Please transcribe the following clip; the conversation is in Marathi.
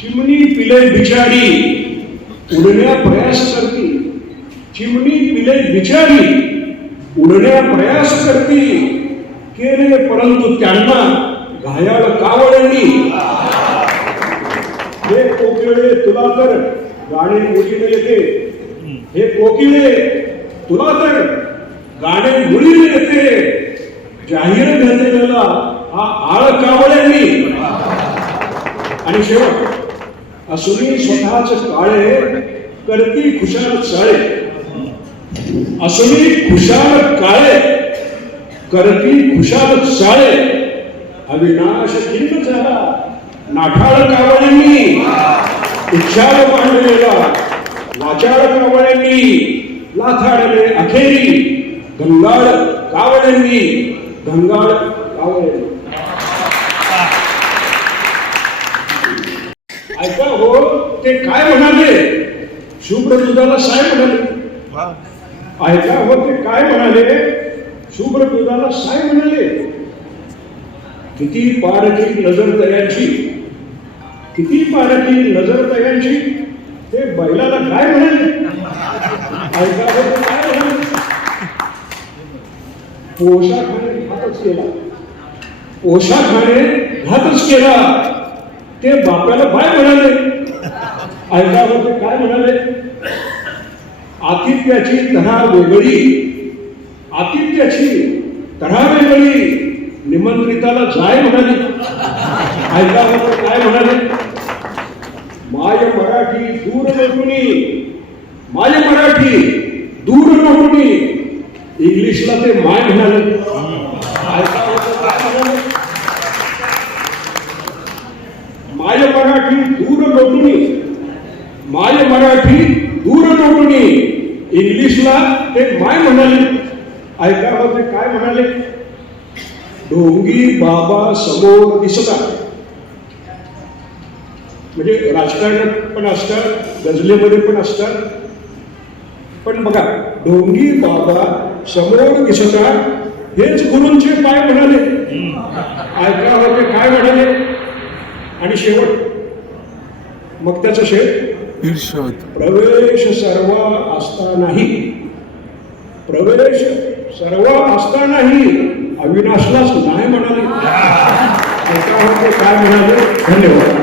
चिमणी पिले बिचारी उडण्या प्रयास करती चिमणी पिले बिचारी उडण्या प्रयास करती केले परंतु त्यांना घायाळ कावळणी हे कोकिळे तुला तर गाणे मुलीने येते. हे कोकिळे तुला तर गाणे मुलीने येते. जाहीर घातलेला हा आळ कावळ्यांनी आणि शेवट असुनी स्वतःच काळे करती खुशाल चाळे. असुनी खुशाल काळे करती खुशाल साळे अविनाश खिन्न झाला. नाठाळ कावळ्यांनी उच्चार मांडलेला. वाचाळ कावळ्यांनी लाथाडले अखेरी. गंगाळ कावळ्यांनी गंगाळ कावळ्यांनी ऐका हो ते काय म्हणाले? शुभ्र दुधाला साय म्हणाले. ऐका हो ते काय म्हणाले? शुभ्र दुधाला साय म्हणाले. किती पारखी नजर तयांची किती पारखी नजर तयांची ते बैलाला काय म्हणाले? ऐका हो ते काय म्हणाले? पोशाखाने घातच केला. पोशाखाने घातच केला. ते बापाला काय म्हणाले. ऐका ते काय म्हणाले? आतिथ्याची तऱ्हा वेगळी आतिथ्याची तऱ्हा वेगळी निमंत्रिताला जाय म्हणाले. ऐका काय म्हणाले? माय मराठी दूर नटुनी माय मराठी दूर नटुनी. इंग्लिशला ते माय म्हणाले. काय म्हणाले? माय मराठी दूर लोटुनी माय मराठी दूर लोटुनी इंग्लिशला ते माय म्हणाले. ऐका ते काय म्हणाले? ढोंगी बाबा समोर दिसता म्हणजे राजकारणात पण असतात गजलेमध्ये पण असतात. पण बघा ढोंगी बाबा समोर दिसतात हेच गुरुंचे काय म्हणाले. ऐका हो ते काय म्हणाले? आणि शेवट मग त्याचं शेत? ईर्षद प्रवेश सर्व असतानाही प्रवेश सर्व असतानाही अविनाशलाच नाही म्हणाले. काय म्हणाले? धन्यवाद.